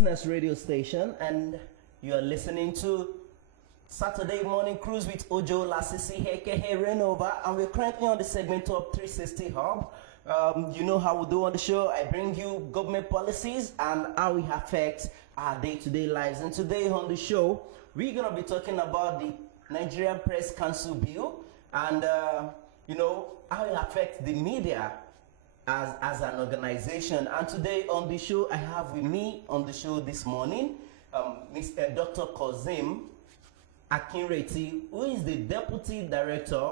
business radio station, and you are listening to Saturday Morning Cruise with Ojo LASISI, aka Renova, and we're currently on the segment Top 360 Hub. You know how we do on the show. I bring you government policies and how it affects our day-to-day lives. And today on the show, we're going to be talking about the Nigerian Press Council Bill and, how it affects the media as an organization. And today on the show, I have with me on the show this morning, Mr. Dr. QASIM AKINRETI, who is the Deputy Director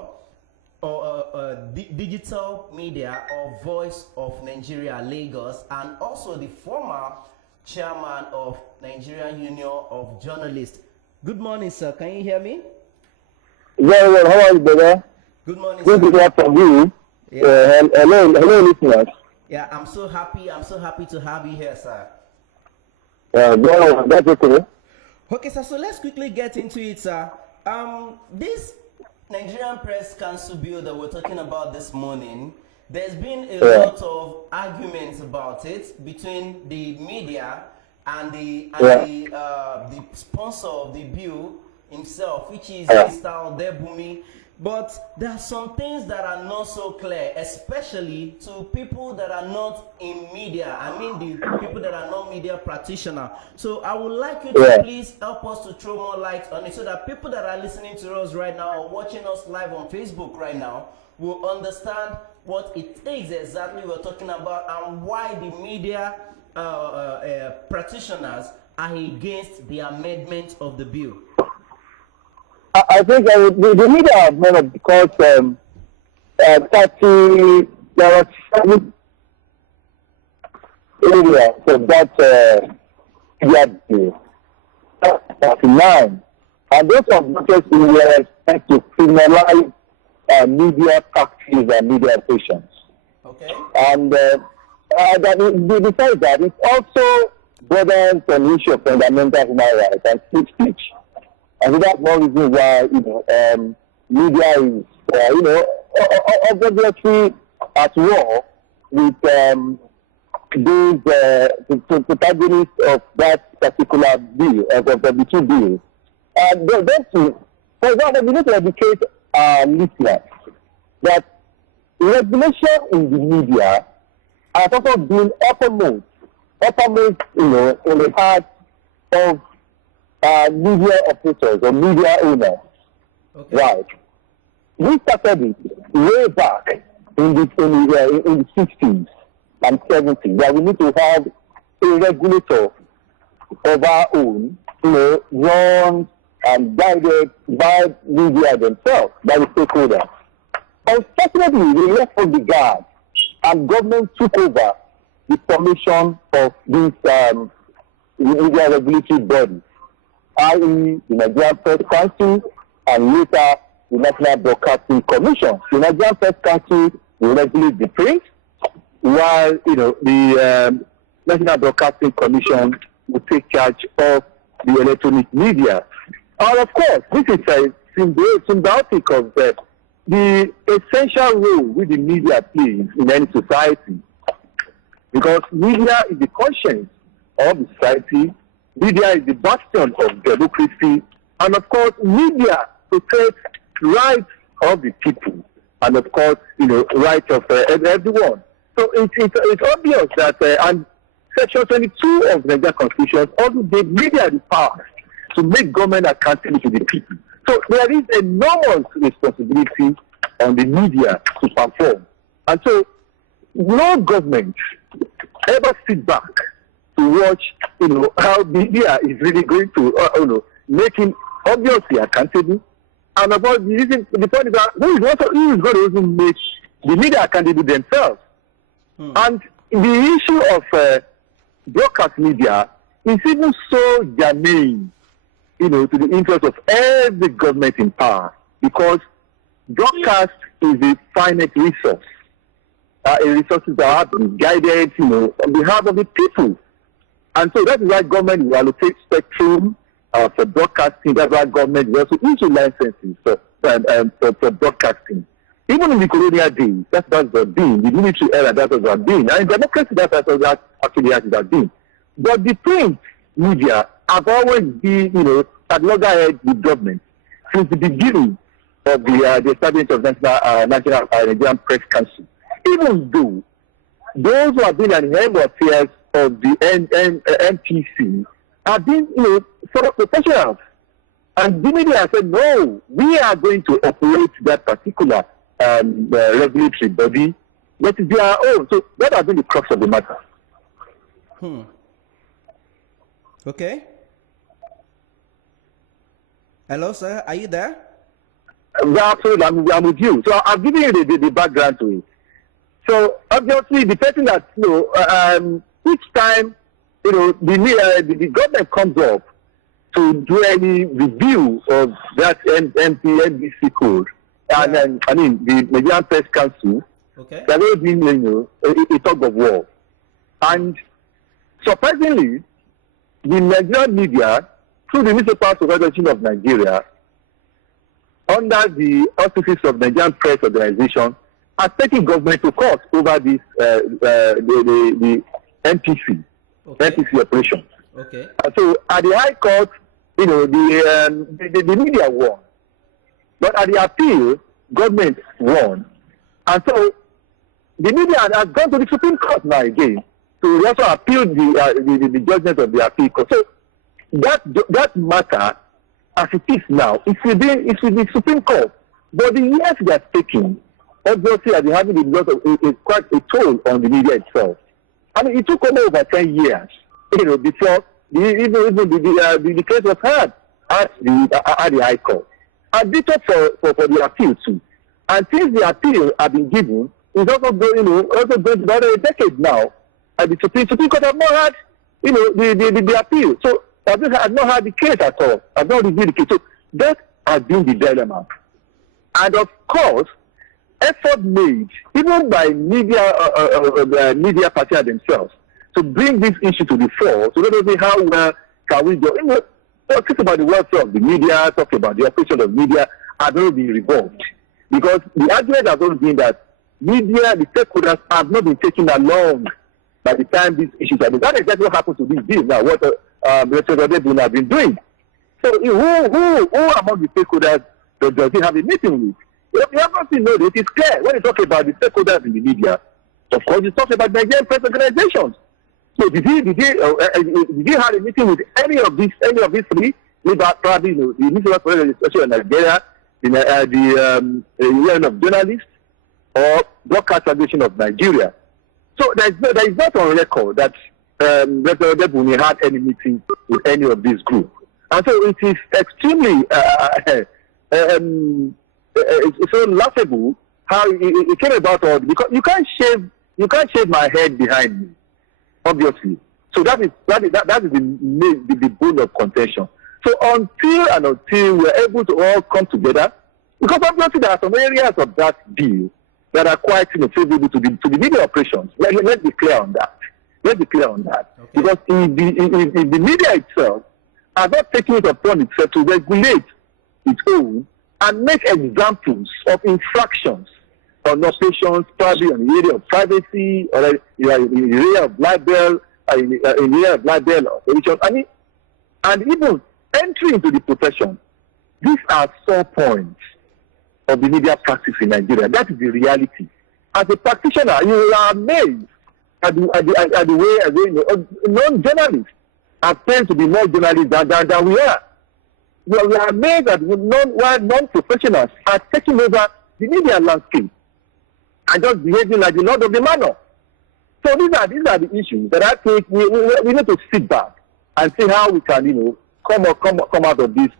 of Digital Media or Voice of Nigeria, Lagos, and also the former Chairman of Nigerian Union of Journalists. Good morning, sir. Can you hear me? Very well. How are you, brother? Good morning, good sir. Good to hear from you. Yeah. Hello, listeners. Yeah, I'm so happy. I'm so happy to have you here, sir. Well, that's okay. Okay, sir. So let's quickly get into it, sir. This Nigerian Press Council Bill that we're talking about this morning, there's been a lot of arguments about it between the media and the sponsor of the bill himself, which is Mr. Odebumi. But there are some things that are not so clear, especially to people that are not in media. I mean the people that are not media practitioners. So I would like you to please help us to throw more light on it so that people that are listening to us right now or watching us live on Facebook right now will understand what it is exactly we're talking about and why the media practitioners are against the amendment of the bill. I think the media have known it because there are 7 areas of that bill, 39, and those are not just areas to criminalize media practices and media operations. Okay. And besides that, it also borders on the issue of fundamental human rights and free speech. And so that's one reason why, media is, obviously at war with those protagonists of that particular bill, of the 2 bills. And for example, we need to educate our listeners that regulation in the media has also been uppermost, in the heart of media operators or media owners. Okay. Right. We started it way back in the 60s and 70s that we need to have a regulator of our own, run and guided by media themselves, by the stakeholders. Unfortunately, we left on the guard and government took over the formation of these media regulatory bodies, i.e. the Nigerian Press Council and later the National Broadcasting Commission. The Nigerian Press Council will regulate the print, while the National Broadcasting Commission will take charge of the electronic media. And of course, this is a symbiotic of the essential role which the media plays in any society, because media is the conscience of the society. Media is the bastion of democracy, and of course, media protects rights of the people, and of course, rights of everyone. So it's obvious that, and Section 22 of the Nigerian Constitution also gave media the power to make government accountable to the people. So there is enormous responsibility on the media to perform, and so no government ever sit back to watch, how media is really going to, making obviously accountable. And of course, the point is that who is going to even make the media accountable themselves? And the issue of broadcast media is even so germane, to the interest of every government in power, because broadcast is a finite resource, a resources that have been guided, on behalf of the people. And so that is why government will allocate spectrum for broadcasting. That's why government will also issue licenses for broadcasting. Even in the colonial days, that's what it has been. The military era, that's what it has been. And in democracy, that's what actually has been. But the print media have always been, at loggerheads with government since the beginning of the establishment of National Nigerian Press Council. Even though those who have been at the helm of affairs of the NPC have been, sort of professionals. And the media said, no, we are going to operate that particular regulatory body. That is their own. So that has been the crux of the matter. Okay. Hello, sir. Are you there? Absolutely, I'm with you. So I've given you the background to it. So obviously, the person that each time the government comes up to do any review of that NBC code, and then the Nigerian Press Council, okay, there has been a tug of war, and surprisingly, the Nigerian media, through the Newspaper Association of Nigeria, under the auspices of Nigerian Press Organization, are taking government to court over this the NPC, okay, NPC operations. Okay. So at the High Court, the media won, but at the appeal, government won, and so the media has gone to the Supreme Court now again to also appeal the judgment of the appeal court. So that matter, as it is now, it's with the Supreme Court. But the years they are taking, obviously, are having quite a toll on the media itself. I mean, it took over 10 years, before the case was heard at the High Court. And this was for the appeal too. And since the appeal had been given, it's also going about a decade now. And the Supreme Court have not had, the appeal. So I have not had the case at all. I've not reviewed the case. So that has been the dilemma. And of course, effort made, even by media partners themselves, to bring this issue to the fore. So let us see how well can we do. Talk about the welfare of the media, talk about the operation of media, has already been revolved. Because the argument has always been that media, the stakeholders have not been taken along by the time these issues are. That is exactly what happened to this deal now, what Representative have been doing. So who among the stakeholders does he have a meeting with? You have to know that it's clear when you talk about the stakeholders in the media. Of course, you talk about Nigerian press organizations. So did he have a meeting with any of these three? Maybe probably the Newspaper Association of Nigeria, the Union of Journalists, or Broadcast Association of Nigeria. So there is not on record that Representative Buni had any meeting with any of these groups. And so it is extremely it's so laughable how it came about all because you can't shave my head behind me, obviously. So that is the bone of contention. So until we're able to all come together, because obviously there are some areas of that deal that are quite favorable to the media operations. Let's be clear on that. Okay. Because if the media itself are not taking it upon itself to regulate its own and make examples of infractions on operations, probably in the area of privacy or in the area of libel, in the area of libel operations, and even entry into the profession. These are sore points of the media practice in Nigeria. That is the reality. As a practitioner, you are amazed at the way non-journalists have tend to be more journalists than we are. We are amazed that non-professionals are taking over the media landscape and just behaving like the Lord of the Manor. So these are the issues that I think we need to sit back and see how we can come out of this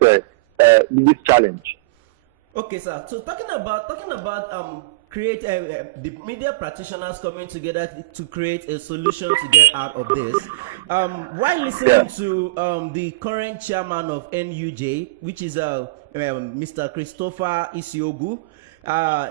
challenge. Okay, sir. So talking about create the media practitioners coming together to create a solution to get out of this. While listening to the current chairman of NUJ, which is Mr. Christopher Isiogu,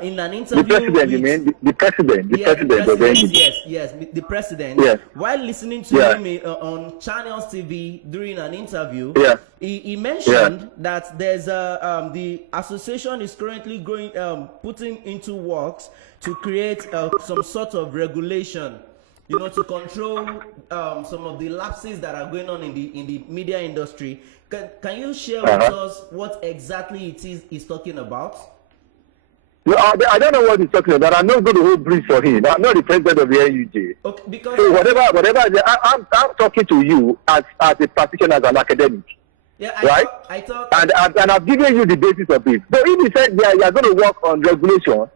in an interview, the president of NUJ. Yes, the president. Yes. While listening to him on Channels TV during an interview, he mentioned that there's the association is currently putting into works to create some sort of regulation you know, to control some of the lapses that are going on in the media industry. Can you share with us what exactly it is he's talking about? No, I don't know what he's talking about. I'm not going to hold brief for him. I'm not the president of the NUJ. Okay, because so whatever, I'm talking to you as a practitioner, as an academic. Yeah, I thought, and I've given you the basis of it. So if he said you are going to work on regulation,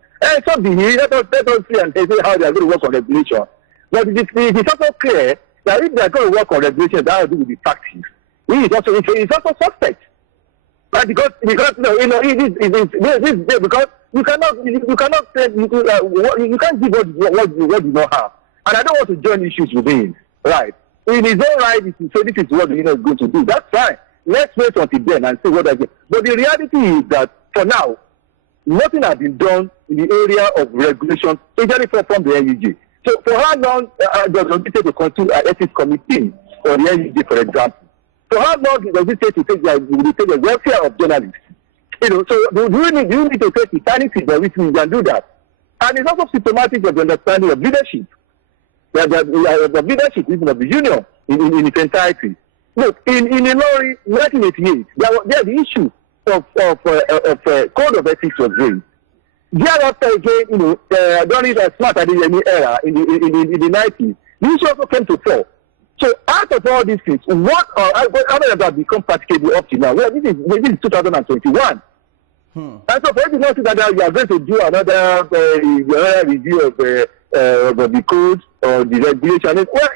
so be he. Let us see and say how they are going to work on regulation. But it is also clear that if they are going to work on regulation, that has to do with the practice. It's also suspect. Right? Because because you cannot say you can't give what you don't have. And I don't want to join issues with him. Right? In his own right, if you say this is what the union is going to do, that's fine. Let's wait until then and see what I get. But the reality is that for now, nothing has been done in the area of regulation, especially from the NUJ. So for how long does it take to constitute an ethics committee for the NUJ, for example? For how long does it take to take the welfare of journalists? You know, so do you need to take eternity by which we can do that? And it's also symptomatic of the understanding of leadership. The leadership even of the union in its entirety. Look, in Ilori, 1988, there the issue of code of ethics was raised. Thereafter again, during the Smart Adeyemi era in the 90s, the issue also came to fore. So out of all these things, how many have become practicable up to now? Well, this is 2021. And so for you to know that you are going to do another review of the code or the regulation, well,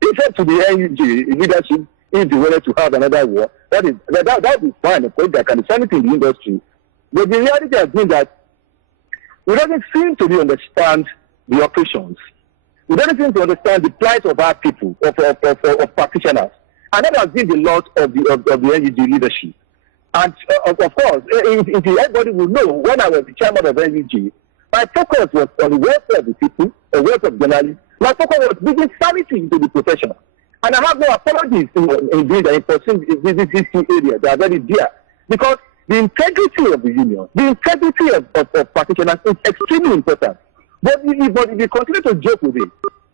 it's up to the NUJ leadership if they wanted to have another war. That is fine. Of course, there can be sanity in the industry. But the reality has been that we don't seem to understand the operations. We don't seem to understand the plight of our people, of practitioners. And that has been the lot of the NUJ leadership. And of course, if everybody will know, when I was the chairman of NUJ, my focus was on the welfare of the people, the welfare of journalists. My focus was bringing sanity into the profession. And I have no apologies in doing that, in pursuing these two areas. They are very dear. Because the integrity of the union, the integrity of practitioners is extremely important. But if you continue to joke with it,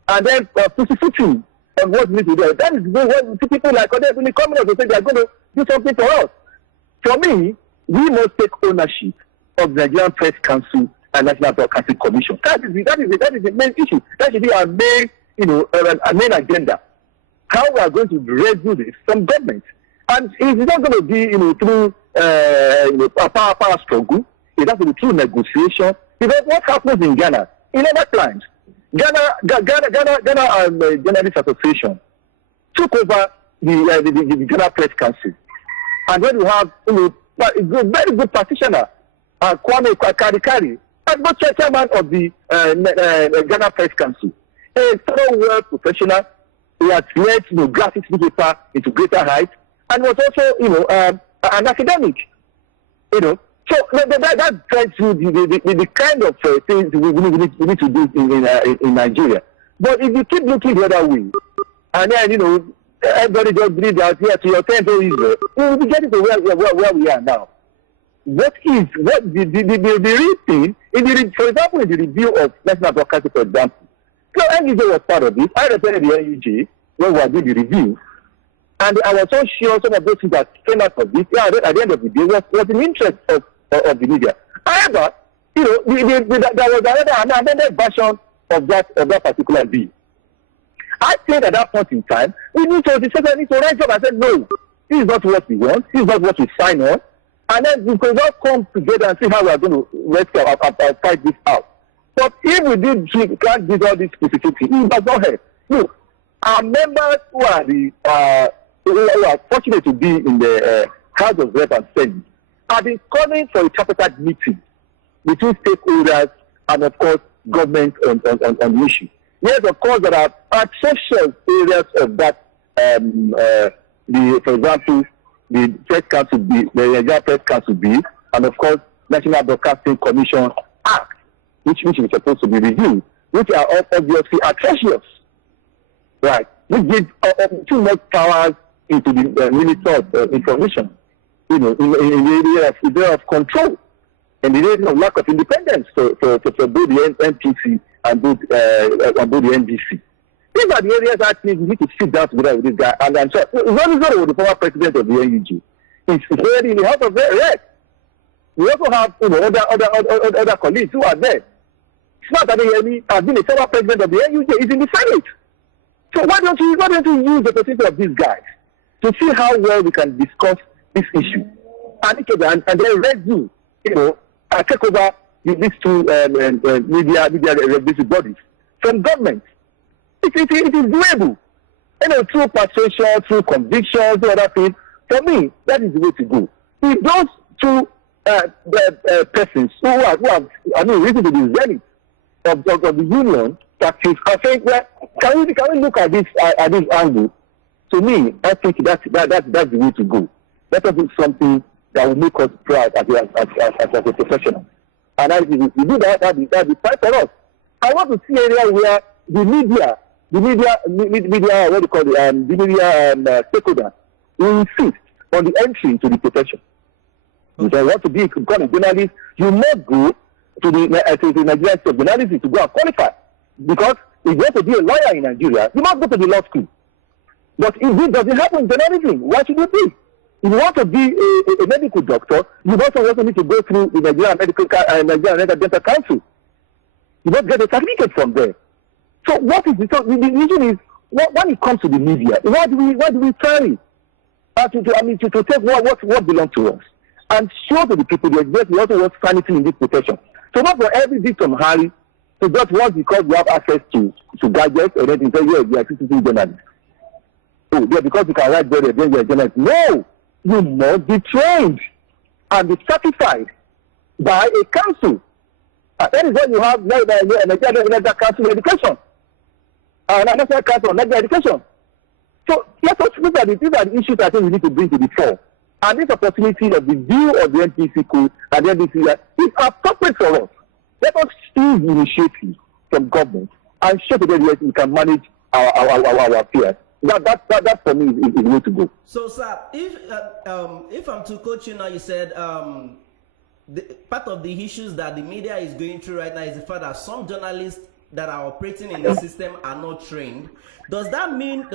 and then pussyfooting on what we need to do, that is when people like others when they come out and say they are going to do something for us. For me, we must take ownership of the Nigerian Press Council and National Broadcasting Commission. That is the main issue. That should be our main, our main agenda. How we are going to rescue this from government. And it's not going to be, through a power struggle. It has to be through negotiation. Because what happens in Ghana, in other times, Ghana Journalists Association took over the Ghana Press Council. And then we have, a very good practitioner, Kwame Karikari, as the chairman of the Ghana Press Council. A thorough professional who has led graphics newspaper into greater heights, and was also an academic. So that tells you the kind of things we need to do in Nigeria. But if you keep looking the other way, and then everybody just believe that here to your tent Israel, we will be getting to where we are now. What the real thing, for example, in the review of National Broadcasting, for example, so NUJ was part of it. I represented the NUJ when we were doing the review, and I was so sure some of those things that came out of it, at the end of the day, was in interest of the media. However, there was another version of that particular bill. I think at that point in time, we need to rise up and say, no, this is not what we want, this is not what we sign on. And then we could all come together and see how we are going to fight this out. But if we can't do all this specificity, it does not help. Look, our members who are fortunate to be in the House of Rep and Senate have been calling for a tripartite meeting between stakeholders and, of course, government on the issue. Yes, of course, there are atrocious areas of that, for example, the Press Council Bill, the Nigerian Press Council Bill, and of course, National Broadcasting Commission Act, which is supposed to be reviewed, which are obviously atrocious, right? Which give too much powers into the Minister of Information, in the area of control, and the area of lack of independence for both the NPC and both the NDC. These are the areas I think we need to sit down together with this guy. And I'm sure it's not with the former president of the NUG. It's very in the House of Rest. We also have other colleagues who are there. Smart Adeyemi has been a former president of the NUG. He's in the Senate. So why don't you use the opportunity of these guys to see how well we can discuss this issue and then resume, take over these two media regulatory bodies from government. It is doable. Through persuasion, through conviction, through other things. For me, that is the way to go. If those two persons who have risen to the zenith of the union practice, I think, well, can we look at this angle? To me, I think that's the way to go. Let us do something that will make us proud as a professional. And if we do that, that'll be fine for us. I want to see areas where the media, what do you call it, the media stakeholders will insist on the entry to the profession. If you want to become a journalist, you must go to the Nigerian State of Journalism to go and qualify. Because if you want to be a lawyer in Nigeria, you must go to the law school. But if it doesn't happen in journalism, why should you be? If you want to be a medical doctor, you also need to go through the Nigerian Dental Council. You must get a certificate from there. So what is the issue is when it comes to the media, why do we try to take what belongs to us and show to the people that we also want sanity in this profession. So not for every victim, Harry, to just want because we have access to gadgets and then say, yeah, we are citizen journalists. So yeah, because you can write better, then you are journalists. No, you must be trained and be certified by a council. That is what you have now by the Nigerian Council of Education. National Council of Nigerian Education. So let us look at these are the issues I think we need to bring to the fore. And this opportunity of the view of the NPC code and the NPC is appropriate for us. Let us seize the initiative from government and show to them that we can manage our affairs. That for me is the way to go. So, sir, if I'm to coach you now, you said part of the issues that the media is going through right now is the fact that some journalists that are operating in the system are not trained. Does that mean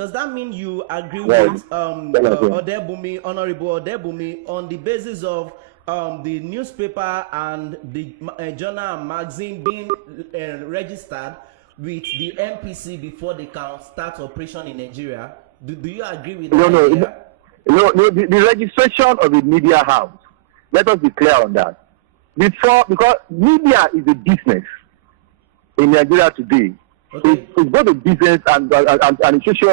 you agree with Odebumi, Honorable Odebumi, on the basis of the newspaper and the journal and magazine being registered with the NPC before they can start operation in Nigeria? Do you agree with that? No. The registration of the media house. Let us be clear on that. Because media is a business in Nigeria today. Okay. It's both a business and a social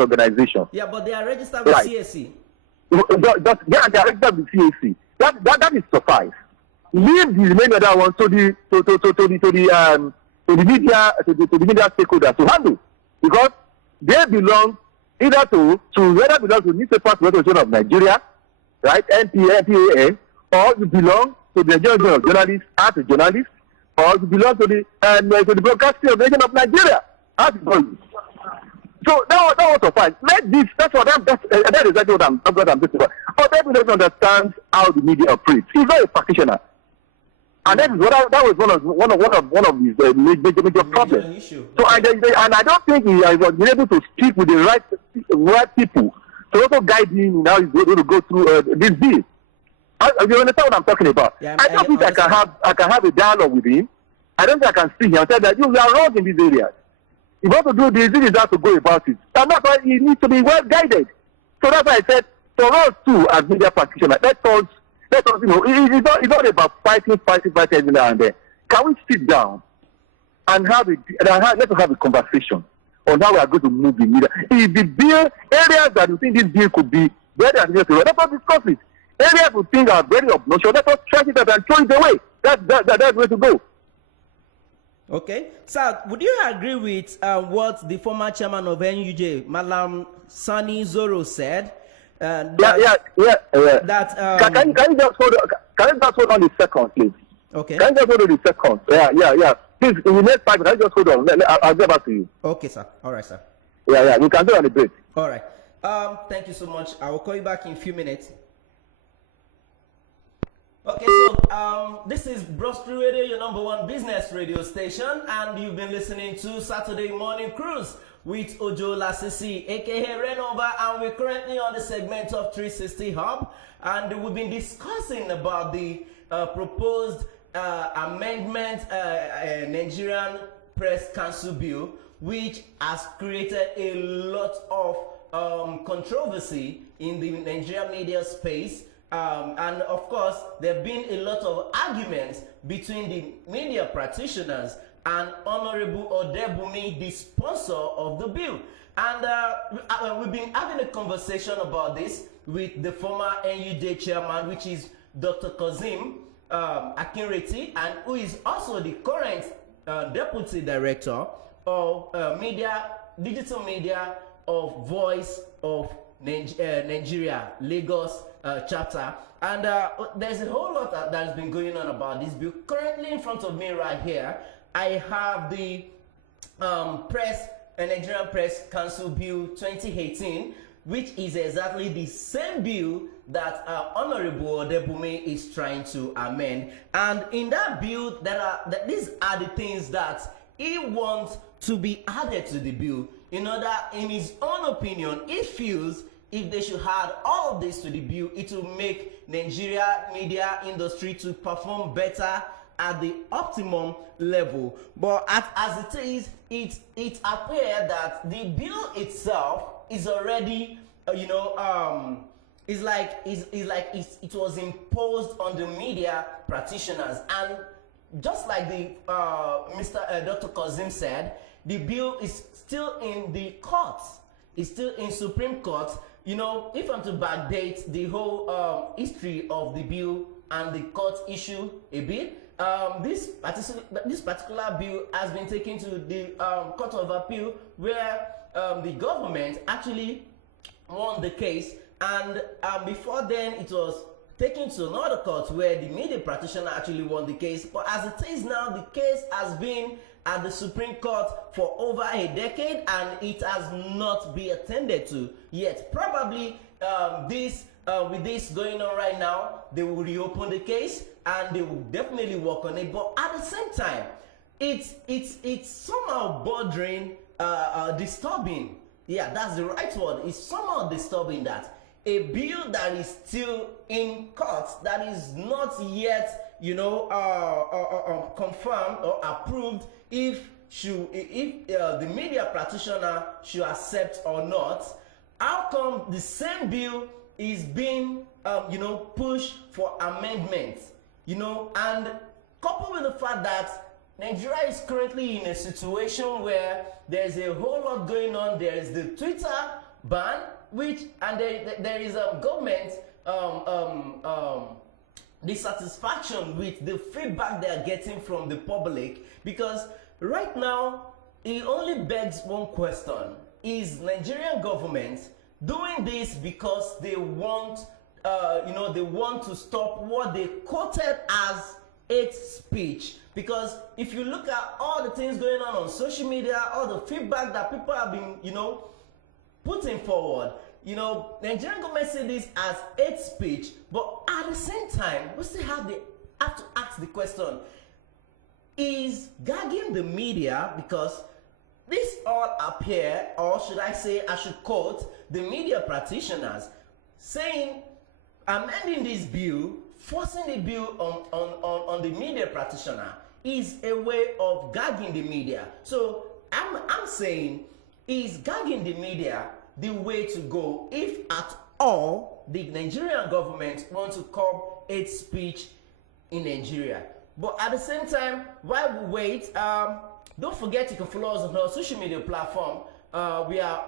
organization. Yeah, but they are registered with CAC. They are registered with CAC. That is suffice. Leave the remaining other ones to the media stakeholders to handle, because they belong either to newspapers association of Nigeria, right, NPA, or you belong to the Nigerian journalists as a journalist, or you belong to the broadcasting organization of Nigeria as a journalist. So that was suffice. That is exactly what I'm talking about. But everyone doesn't understand how the media operates. He's not a practitioner. And that was one of his major problems. So I don't think he was able to speak with the right people to also guide him in how he's going to go through this deal. You understand what I'm talking about? Yeah, I don't think I can have a dialogue with him. I don't think I can see him and say that you are wrong in these areas. If you want to do this is how to go about it. And that's why he needs to be well guided. So that's why I said, for us too, as media practitioners, let us, it's not about fighting every now and then. Can we sit down and let us have a conversation on how we are going to move the media? If the bill, areas that you think this bill could be very administrative, let us discuss it. Areas we think are very obnoxious, let us trash it out and throw it away. That's the way to go. Okay. Sir, would you agree with what the former chairman of NUJ, Malam Sani Zoro, said? That, can you just hold on a second, please? Okay. Can you just hold on a second? Yeah. Please, in the next 5 minutes, just hold on. I'll get back to you. Okay, sir. All right, sir. Yeah. We can do it on the break. All right. Thank you so much. I will call you back in a few minutes. Okay, so this is Brostery Radio, your number one business radio station, and you've been listening to Saturday Morning Cruise with Ojo LASISI, aka Renova, and we're currently on the segment of 360 Hub, and we've been discussing about the proposed amendment Nigerian Press Council Bill, which has created a lot of controversy in the Nigerian media space. And of course, there have been a lot of arguments between the media practitioners and Honorable Odebumi, the sponsor of the bill. And we've been having a conversation about this with the former NUJ chairman, which is Dr. QASIM AKINRETI, and who is also the current deputy director of digital media of Voice of Nigeria, Lagos chapter. And there's a whole lot that has been going on about this bill. Currently in front of me right here, I have the Nigerian Press Council Bill 2018, which is exactly the same bill that Honorable Odebumi is trying to amend. And in that bill, these are the things that he wants to be added to the bill. In his own opinion, he feels if they should add all of this to the bill, it will make Nigeria media industry to perform better at the optimum level. But as it is, it appears that the bill itself is already, it was imposed on the media practitioners. And just like the Dr. QASIM said, the bill is still in the courts. It's still in Supreme Court. If I'm to backdate the whole history of the bill and the court issue a bit, this particular bill has been taken to the Court of Appeal, where the government actually won the case, and before then it was taken to another court where the media practitioner actually won the case. But as it is now, the case has been at the Supreme Court for over a decade, and it has not been attended to yet. Probably with this going on right now, they will reopen the case and they will definitely work on it. But at the same time, it's somehow bordering disturbing. Yeah, that's the right word. It's somehow disturbing that a bill that is still in court, that is not yet confirmed or approved, if the media practitioner should accept or not. How come the same bill is being pushed for amendment? And coupled with the fact that Nigeria is currently in a situation where there's a whole lot going on. There is the Twitter ban, and there is a government dissatisfaction with the feedback they are getting from the public, because right now it only begs one question: is Nigerian government doing this because they want to stop what they quoted as hate speech? Because if you look at all the things going on social media, all the feedback that people have been putting forward, Nigerian government see this as hate speech, but at the same time, we still have to ask the question: is gagging the media, because this all appear, or should I say, I should quote the media practitioners saying amending this bill, forcing the bill on the media practitioner, is a way of gagging the media. So I'm saying, is gagging the media the way to go if at all the Nigerian government wants to curb hate speech in Nigeria? But at the same time, while we wait, don't forget you can follow us on our social media platform. We are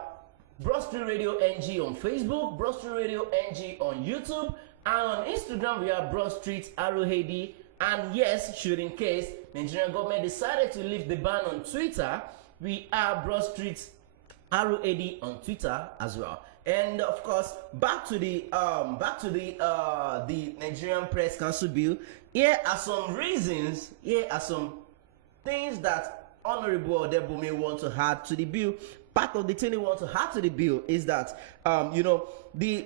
Brostery Radio NG on Facebook, Brostery Radio NG on YouTube, and on Instagram we are Brostery ROHD. And yes, should in case Nigerian government decided to lift the ban on Twitter, we are Brostery ROHD on Twitter as well. And of course, back to the Nigerian Press Council Bill. Here are some reasons. Here are some things that Honorable Odebumi want to add to the bill. Part of the thing he wants to add to the bill is that the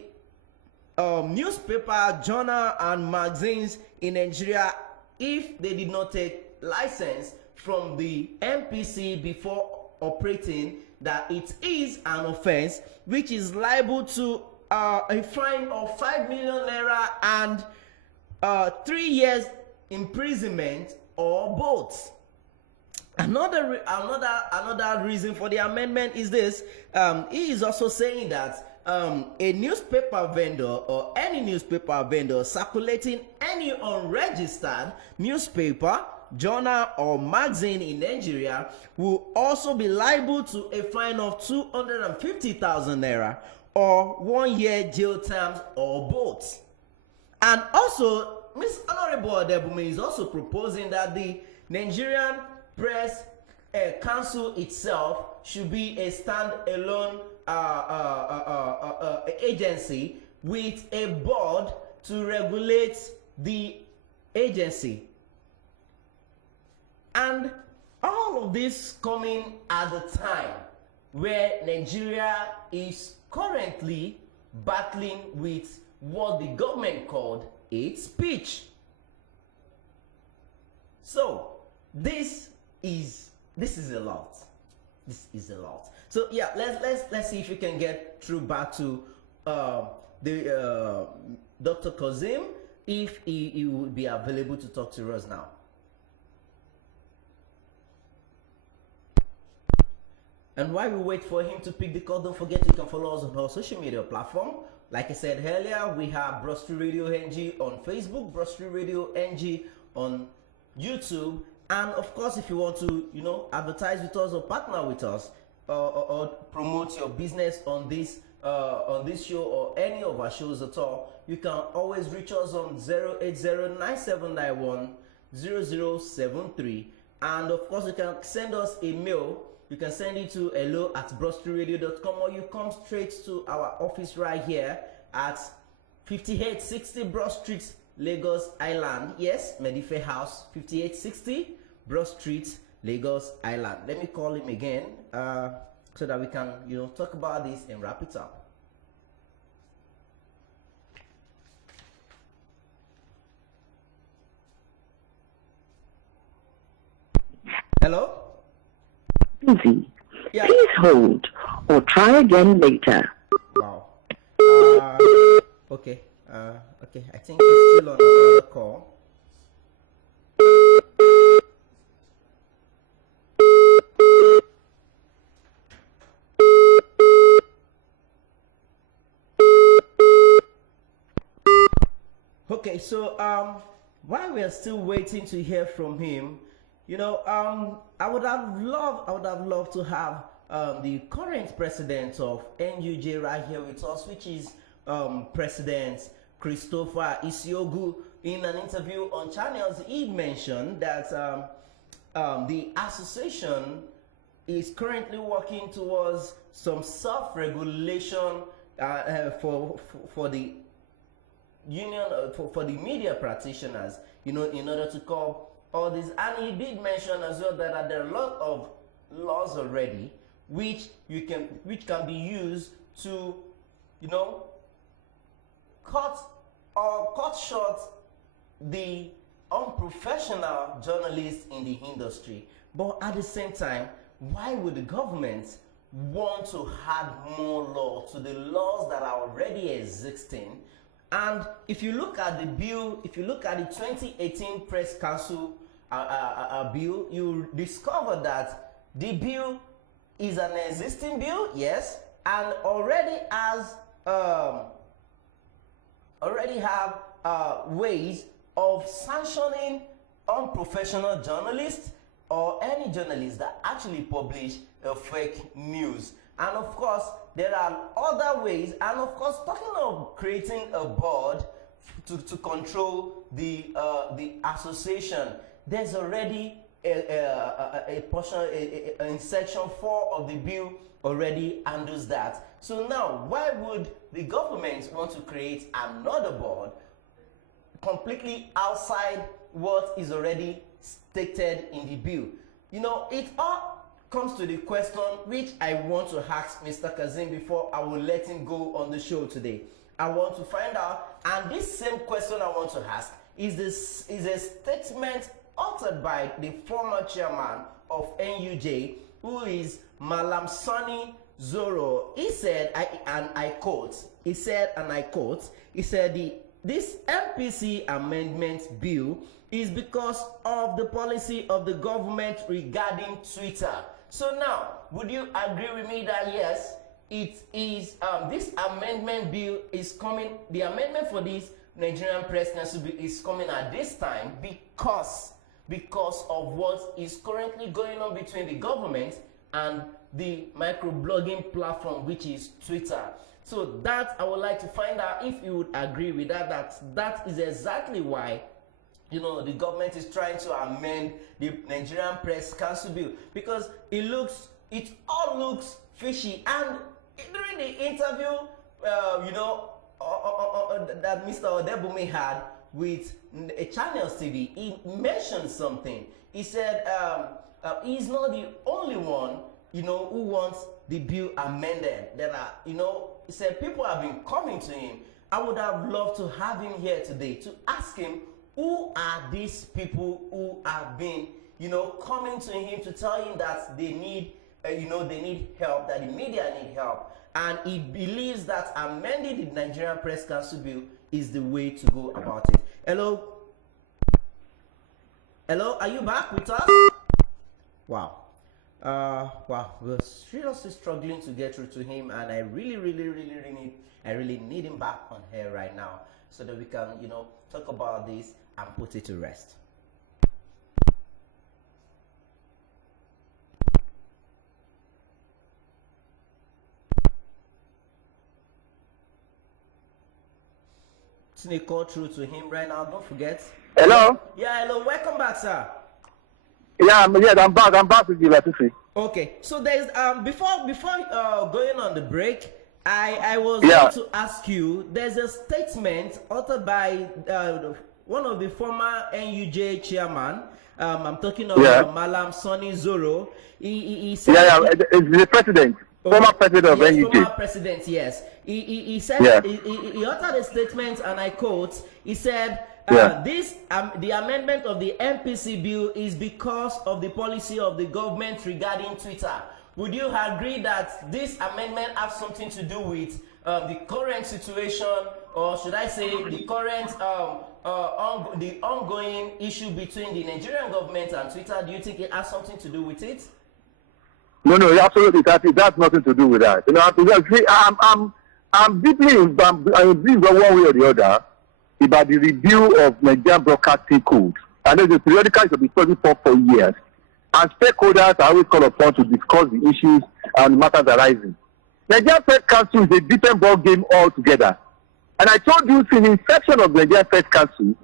newspaper, journal, and magazines in Nigeria if they did not take license from the MPC before operating, that it is an offense which is liable to a fine of 5 million naira and 3 years imprisonment or both. Another reason for the amendment is this. He is also saying that a newspaper vendor or any newspaper vendor circulating any unregistered newspaper, journal, or magazine in Nigeria will also be liable to a fine of 250,000 naira or 1 year jail terms or both. And also, Ms. Honorable Adebume is also proposing that the Nigerian Press Council itself should be a standalone agency with a board to regulate the agency. And all of this coming at the time where Nigeria is currently battling with what the government called hate speech. So this is a lot. This is a lot. So yeah, let's see if we can get through back to the Dr. QASIM, if he would be available to talk to us now. And while we wait for him to pick the call, don't forget you can follow us on our social media platform. Like I said earlier, we have Brostry Radio NG on Facebook, Brostry Radio NG on YouTube, and of course, if you want to, advertise with us or partner with us, or promote your business on this show or any of our shows at all, you can always reach us on 08097910073, and of course, you can send us a mail. You can send it to hello@brostryradio.com, or you come straight to our office right here at 5860 Broad Street, Lagos Island. Yes, Medifair House, 5860 Broad Street, Lagos Island. Let me call him again so that we can, talk about this and wrap it up. Hello? Busy. Yeah. Please hold or try again later. Wow. Okay. Okay. I think he's still on another call. Okay. So while we are still waiting to hear from him, I would have loved to have the current president of NUJ right here with us, which is President Christopher Isiogu. In an interview on channels, he mentioned that the association is currently working towards some self-regulation for the union, for the media practitioners, in order to curb all this. And he did mention as well that there are a lot of laws already which can be used to cut short the unprofessional journalists in the industry. But at the same time, why would the government want to add more law to the laws that are already existing? And if you look at the bill, if you look at the 2018 Press Council bill, you discover that the bill is an existing bill, yes, and already have ways of sanctioning unprofessional journalists or any journalists that actually publish fake news. And of course, there are other ways, and of course, talking of creating a board to control the association, there's already a portion in section 4 of the bill already handles that. So now, why would the government want to create another board completely outside what is already stated in the bill? It all comes to the question which I want to ask Mr. QASIM before I will let him go on the show today. I want to find out, and this same question I want to ask is a statement uttered by the former chairman of NUJ, who is Malam Sani Zoro. He said, and I quote, he said, this MPC amendment bill is because of the policy of the government regarding Twitter. So now, would you agree with me that yes, it is this amendment bill is coming, the amendment for this Nigerian Press Council bill is coming at this time because of what is currently going on between the government and the microblogging platform, which is Twitter. So that I would like to find out if you would agree with that, that is exactly why, you know, the government is trying to amend the Nigerian Press Council bill, because it all looks fishy. And during the interview, you know, that Mr. Odebumi had with a Channels TV, he mentioned something. He said he's not the only one, you know, who wants the bill amended. There are, you know, he said people have been coming to him. I would have loved to have him here today to ask him, who are these people who have been, you know, coming to him to tell him that they need, you know, they need help, that the media need help. And he believes that amending the Nigerian Press Council bill is the way to go about it. Hello? Hello, are you back with us? Wow. Wow, we're seriously struggling to get through to him, and I really need him back on here right now so that we can, you know, talk about this and put it to rest. Sneak call through to him right now. Don't forget. Hello? Yeah, hello. Welcome back, sir. Yeah, I'm back. I'm back with you, LASISI. Okay, so there's before going on the break, I was Yeah. going to ask you. There's a statement uttered by one of the former NUJ chairman. I'm talking about Malam Sani Zoro. He said, it's the president, former president of yes, NUJ. former president, yes. He said, Yeah. he uttered a statement, and I quote, he said, the amendment of the MPC bill is because of the policy of the government regarding Twitter. Would you agree that this amendment has something to do with the current situation, or should I say the current the ongoing issue between the Nigerian government and Twitter? Do you think it has something to do with it? No, absolutely. That's nothing to do with that. You know, I'm deeply involved one way or the other about the review of Nigerian Broadcasting Code. I know the periodical is been for years, and stakeholders are always called upon to discuss the issues and matters arising. Nigerian Press Council is a different ball game altogether. And I told you since the inception of the Nigerian Press Council,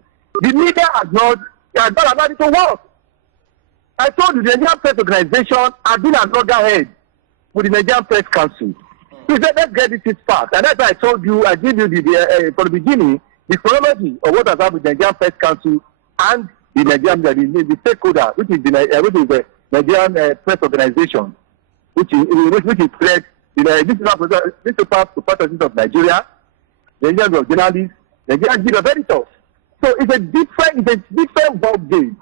the media has not allowed it to work. I told you the Nigerian Press Organization has been an loggerhead with the Nigerian Press Council. So let's get this fact. And that's why I told you, I gave you from the beginning, the chronology of what has happened with the Nigerian Press Council and the Nigerian the stakeholder, which is the Nigerian Press Organization, which is led this is part of Nigeria, the Nigerian of journalists, the Nigerian Guild of Editors. So it's a different ball game.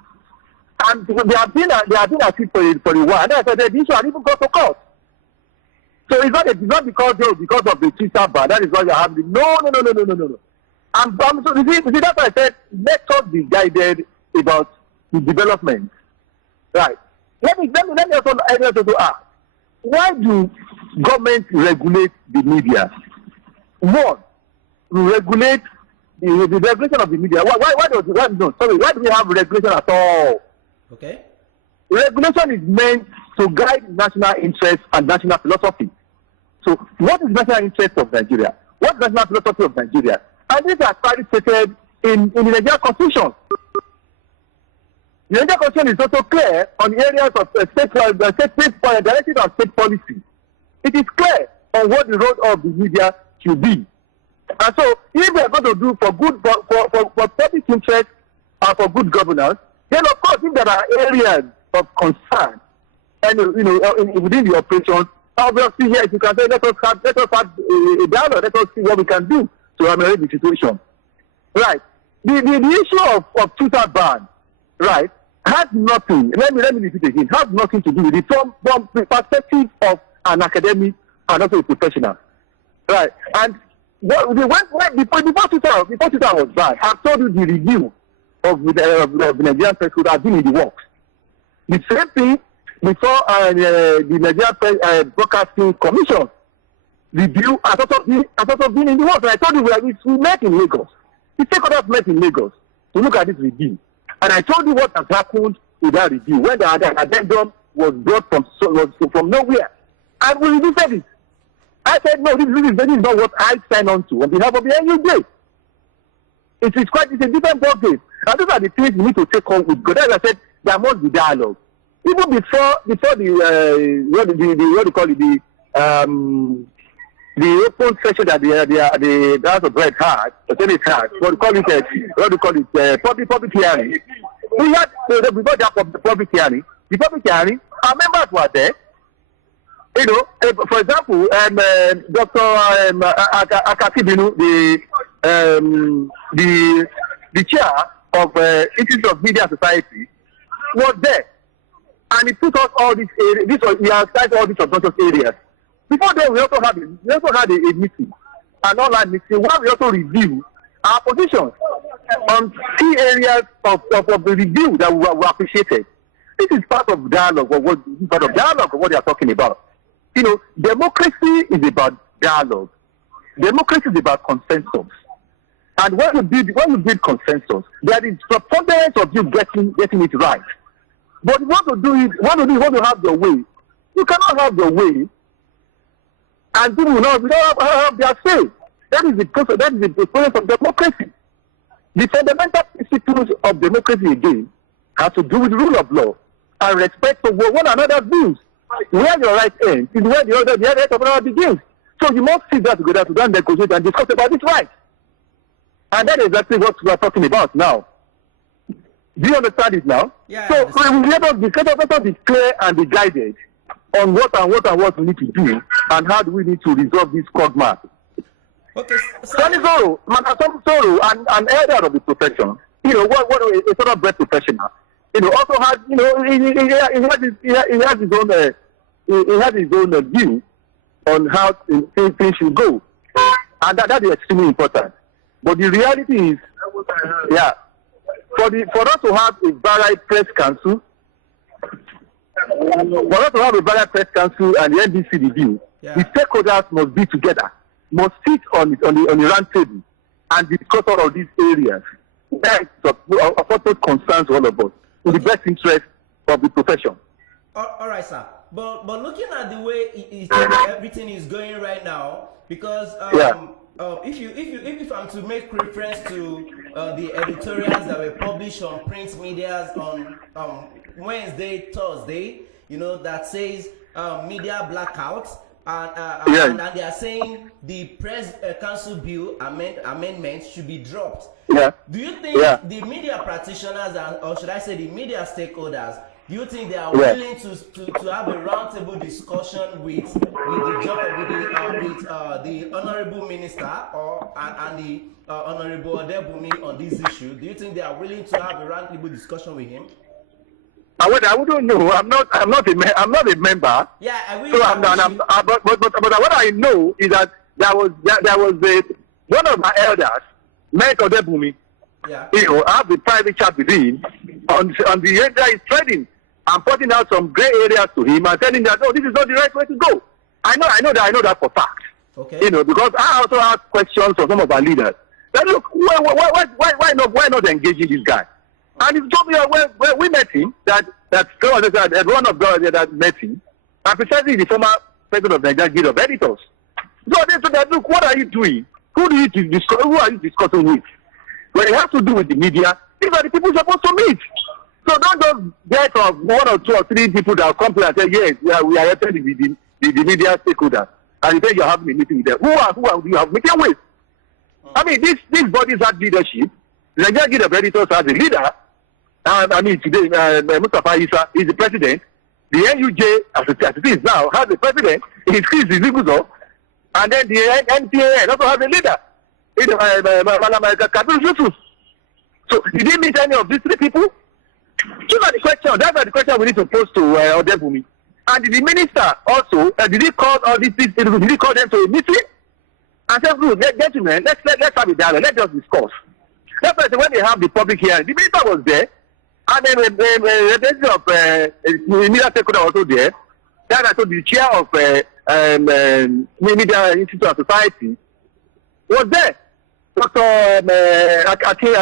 And they have been at it for a while. And that's why the issue has even got to court. So it's not because of the Twitter ban. That is why you have no. And so you see, that's why I said let us be guided about the development. Right. Let me also ask, why do government regulate the media? One, regulate the regulation of the media. Why do we have regulation at all? Okay. Regulation is meant to guide national interest and national philosophy. So, what is national interest of Nigeria? What is national philosophy of Nigeria? And these are clearly stated in the Nigerian Constitution. The Nigerian Constitution is also clear on the areas of directive and state policy. It is clear on what the role of the media should be. And so, if we are going to do for public interest and for good governance, then of course, if there are areas of concern, and within the operations, obviously, yes, you can say let us have a dialogue. Let us see what we can do to ameliorate the situation. Right. The issue of Twitter ban, right, has nothing, let me repeat again, has nothing to do with it from the perspective of an academic and also a professional. Right. And before Twitter was banned, I've told you the review of the Nigerian press code has been in the works. The same thing before the Nigerian Broadcasting Commission review has also been in the works. And I told you we met in Lagos. The stakeholders met in Lagos to look at this review. And I told you what has happened with that review when the addendum was brought from nowhere. And we reviewed it. I said, no, this is not what I signed on to on behalf of the NUJ. It's a different ballgame. And those are the things we need to take on with. Because as I said, there must be dialogue. Even before the what do you call it, the open session that the House of Bread had, the Senate had, public hearing. We had before that public hearing. The public hearing, our members were there. You know, for example, Dr. Akakibinu, the chair of Institute of Media Society, was there, and he put us all these areas. He has cited all these obnoxious areas. Before then, we also had a meeting, an online meeting, where we also review our positions on key areas of the review that we appreciated. This is part of dialogue, of what they are talking about. You know, democracy is about dialogue. Democracy is about consensus. And when you build consensus, there is preponderance of you getting it right. But you want to have your way. You cannot have your way, and people will not have their say. That is the process of democracy. The fundamental principles of democracy again have to do with the rule of law and respect for one another's views. Where your right ends is where the other right of another begins. So you must sit down together to negotiate and discuss about this right. And that is exactly what we are talking about now. Do you understand it now? Yeah. So let us be clear and be guided on what we need to do and how do we need to resolve this quagmire. Okay. Sonny Zoro, an elder of the profession, you know, what a sort of bread professional, you know, also has, you know, he has his own view on how things should go, and that is extremely important. But the reality is, yeah, for us to have a varied press council, and the NBC review, the stakeholders must be together, must sit on the round table and discuss all of these areas that of utmost concern to all of us in the best interest of the profession. All right, sir. But looking at the way everything is going right now, because if I'm to make reference to the editorials that were published on print medias on Wednesday, Thursday, you know, that says media blackouts, and they are saying the press council bill amendment should be dropped. Yeah. Do you think the media practitioners, or should I say the media stakeholders, do you think they are willing to have a roundtable discussion with the honorable minister and the honorable Odebumi on this issue? Do you think they are willing to have a roundtable discussion with him? I wouldn't know. I'm not a member. Yeah, I will. So but what I know is that there was one of my elders met Odebumi. Yeah. You know, I have a private chat with him on the area he's trading. I'm pointing out some gray areas to him and telling him that, no, this is not the right way to go. I know that for fact. Okay. You know, because I also ask questions of some of our leaders. That look, why not engaging this guy? And he told me when we met him that one of that met him, and precisely the former president of Nigeria Guild of Editors. So they said that, look, what are you doing? Who are you discussing with? When it has to do with the media, these are the people you're supposed to meet. So don't just get one or two or three people that will come to and say, yes, we are attending the media stakeholders. And you say you're having a meeting with them. Who do you have a meeting with? I mean, these bodies have leadership. The Nigerian Guild of Editors has a leader. I mean, today, Mustafa Issa is the president. The NUJ, as it is now, has a president. He's Chris Ziguzo. And then the NPAN also has a leader. So did he meet any of these three people? Those are the questions. That's the question we need to pose to Odebumi. And the minister also, did he call all these people? Did he call them to a meeting? And said, "Good, gentlemen, let's have a dialogue. Let's just discuss." That's why when they have the public hearing, the minister was there, and then the representative of the media stakeholder also there. That also the chair of Media Institute of Society was there. Dr. Akin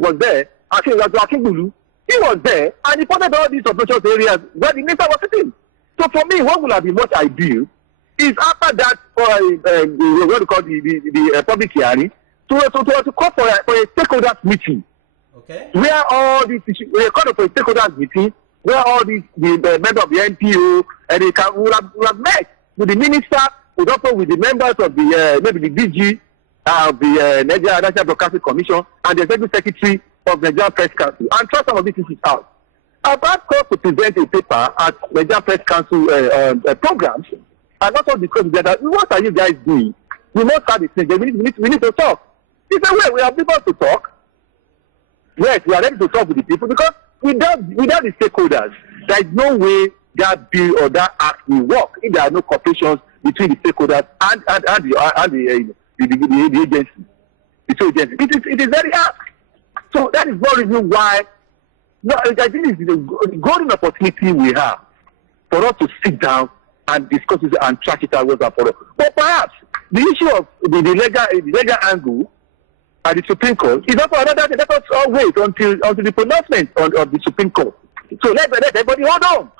was there. Akin he was there, and he pointed all these operations areas where the minister was sitting. So for me, what would have been much ideal is after that, what we call the public hearing, to call for a stakeholders meeting. Okay. Where all these issues, we call for a stakeholders meeting, where all the members of the NPO and they will have met with the minister, with also with the members of the maybe the DG of the National Broadcasting Commission and the Executive Secretary of the Nigerian Press Council, and try some of these issues out. I've asked us to present a paper at Nigerian Press Council programs, and also discuss together, what are you guys doing? We must have this thing. We need to talk. He said, well, we are people to talk. Yes, we are ready to talk with the people, because without the stakeholders, there is no way that bill or that act will work if there are no cooperations between the stakeholders and the agency. It is very hard. So that is one reason why I think it's a golden opportunity we have for us to sit down and discuss it and track it out once and for all. But perhaps the issue of the legal angle at the Supreme Court is also another thing. Let us all wait until the pronouncement of the Supreme Court. So let everybody hold on.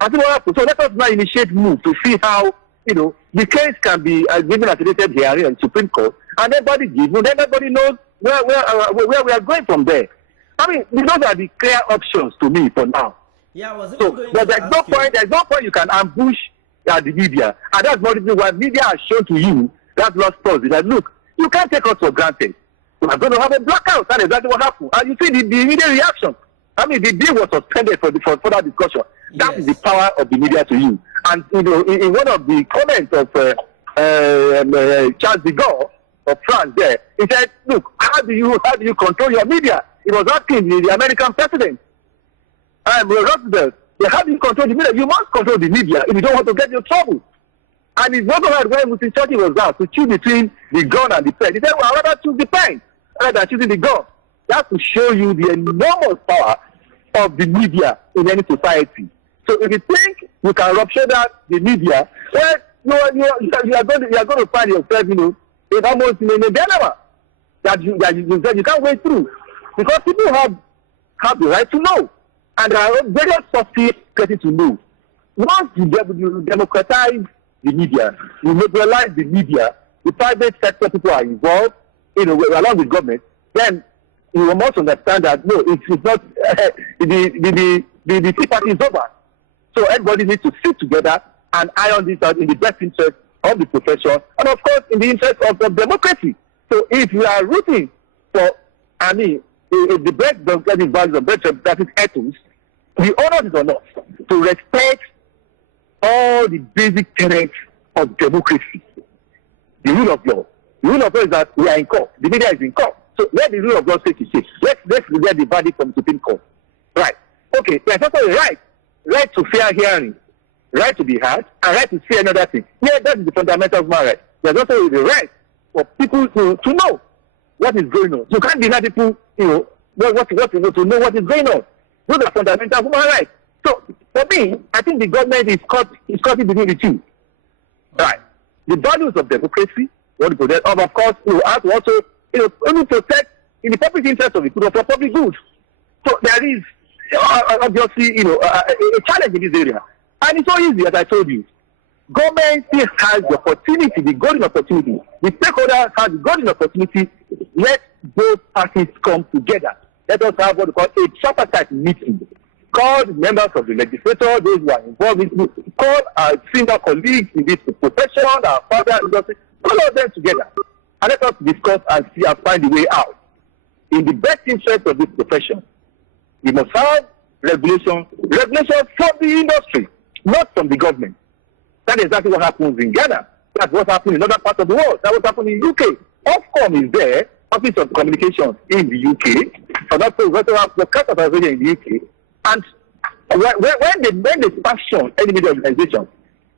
I think what happens. So let us now initiate move to see how the case can be given a related hearing in the Supreme Court, and everybody knows where we are going from there. I mean, those are the clear options to me for now. Yeah, but there's no point you can ambush the media, and that's one reason why media has shown to you that lost trust. That look, you can't take us for granted. We are going to have a blackout. That's exactly what happened. And you see the immediate reaction. I mean, the deal was suspended for further discussion. That is the power of the media to you. And in one of the comments of Charles de Gaulle of France, there he said, "Look, how do you control your media?" He was asking the American president, Roosevelt, "How do you control the media? You must control the media if you don't want to get into trouble." And it's not right when Mr. Churchill was asked to choose between the gun and the pen. He said, "Well, I'd rather choose the pen rather than choosing the gun." That's to show you the enormous power of the media in any society. So if you think you can rupture the media, well, you are going to find yourself, in almost in a dilemma that you can't wait through, because people have the right to know, and there are various sources getting to know. Once you democratize the media, you liberalize the media, the private sector people are involved, along with government, then you must understand that no, it's not the tea party is over. So everybody needs to sit together and iron this out in the best interest of the profession, and of course in the interest of democracy. So if you are rooting for, the best democratic values, the best democratic ethos, the honor is on us to respect all the basic tenets of democracy. The rule of law. The rule of law is that we are in court. The media is in court. So let the rule of law say to say. Let's get the verdict from the Supreme Court. Right. Okay. There's also a right to fair hearing, right to be heard, and right to say another thing. Yeah, that is the fundamental human right. There's also the right for people to know what is going on. You can't deny people, to know what is going on. Those are fundamental human rights. So for me, I think the government is caught between the two. Right. The values of democracy, of course, have to also, only protect in the public interest of the people for public good. So there is obviously, a challenge in this area. And it's so easy, as I told you. Government still has the opportunity, the golden opportunity. The stakeholders have the golden opportunity. Let both parties come together. Let us have what we call a tripartite meeting. Call members of the legislature, those who are involved in it, call our senior colleagues in this profession, our father industry, all of them together. And let us discuss and see and find a way out. In the best interest of this profession, we must have regulation from the industry, not from the government. That is exactly what happens in Ghana. That's what's happening in other parts of the world. That's what's happening in the UK. Ofcom is there, Office of Communications in the UK, and also we also have the Broadcast Association in the UK. And when they sanction any media organization,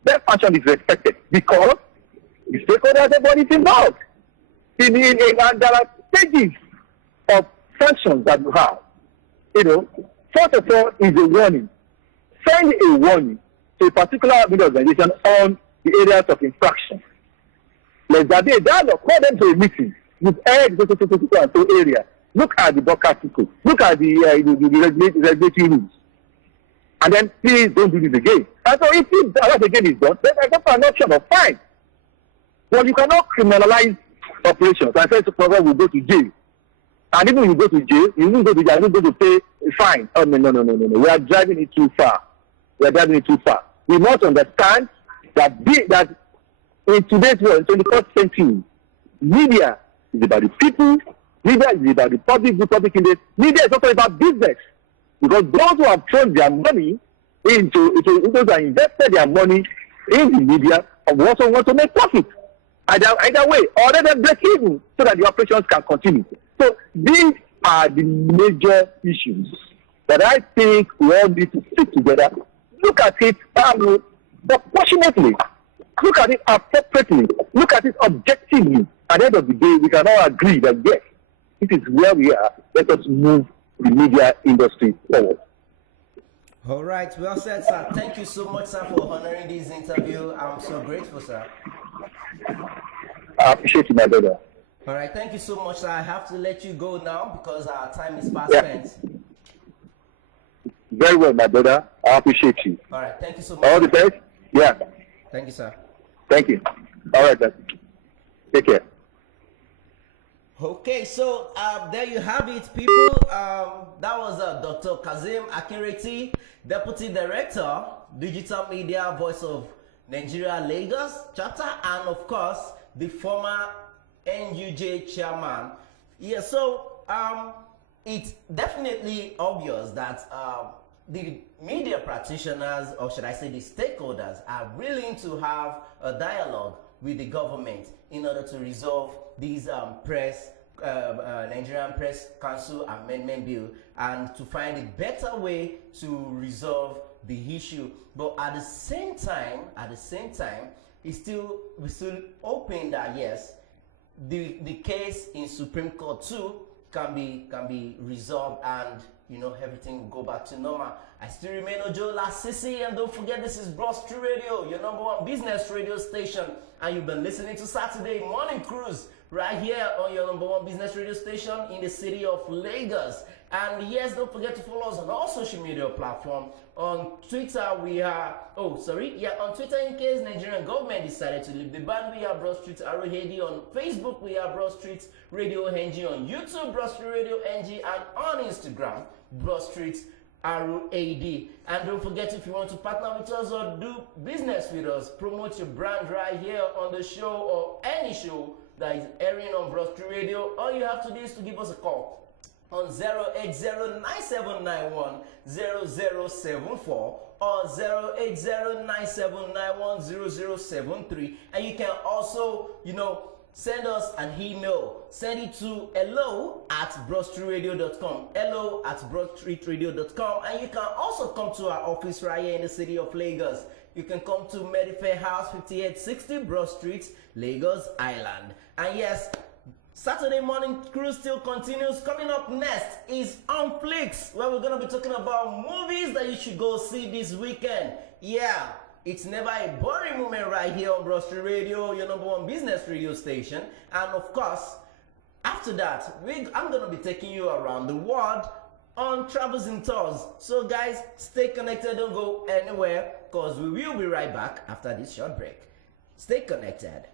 that sanction is respected because the stakeholders, everybody is involved. And there are stages of sanctions that you have. First of all is a warning. Send a warning to a particular media organization on the areas of infraction. Let there be a dialogue. Call them to a meeting. You've heard so area. Look at the broadcast people. Look at the regulatory rules. And then please don't do this again. And so if that again is done, then I go for an option of fine. Well, you cannot criminalize operations. I said to program will go to jail. And even when you go to jail, you won't go to jail, you won't go to pay a fine. Oh no. We are driving it too far. We must understand that in today's world, 21st century, media is about the people, media is about the public interest. Media is also about business. Because those who have thrown their money into those who have invested their money in the media also want to make profit. Either way, or let them break even so that the operations can continue. So these are the major issues that I think we all need to sit together, look at it proportionately, look at it appropriately, look at it objectively. At the end of the day, we can all agree that yes, this is where we are. Let us move the media industry forward. All right, well said, sir. Thank you so much, sir, for honoring this interview. I'm so grateful, sir. I appreciate you, my brother. All right, thank you so much, sir. I have to let you go now because our time is fast spent. Very well, my brother. I appreciate you. All right, thank you so much. All the best. Yeah. Thank you, sir. Thank you. All right, then. Take care. Okay, so there you have it, people. That was Dr. QASIM AKINRETI, Deputy Director, Digital Media Voice of Nigeria Lagos chapter, and of course, the former NUJ chairman. Yeah, so it's definitely obvious that the media practitioners, or should I say the stakeholders, are willing to have a dialogue with the government in order to resolve these Nigerian Press Council Amendment Bill and to find a better way to resolve the issue. But at the same time, we still hoping that yes, the case in Supreme Court too can be resolved and everything will go back to normal. I still remain Ojo LASISI, and don't forget this is Constrict Radio, your #1 business radio station, and you've been listening to Saturday Morning Cruise right here on your #1 business radio station in the city of Lagos. And yes, don't forget to follow us on all social media platforms. On Twitter, on Twitter, in case Nigerian government decided to leave the ban, we have Constrict Arohedi. On Facebook, we have Constrict Radio NG. On YouTube, Constrict Radio NG. And on Instagram, Constrict ROAD. And don't forget, if you want to partner with us or do business with us, promote your brand right here on the show or any show that is airing on Constrict Radio, all you have to do is to give us a call on 08097910074 or 08097910073, and you can also send us an email. Send it to hello@broadstreetradio.com, hello@broadstreetradio.com, and you can also come to our office right here in the city of Lagos. You can come to Medifair House, 5860 Broad Street, Lagos Island. And yes, Saturday Morning Cruise still continues. Coming up next is On Flix, where we're going to be talking about movies that you should go see this weekend. Yeah, it's never a boring moment right here on Constrict Radio, your #1 business radio station. And of course, after that, I'm going to be taking you around the world on travels and tours. So guys, stay connected, don't go anywhere, because we will be right back after this short break. Stay connected.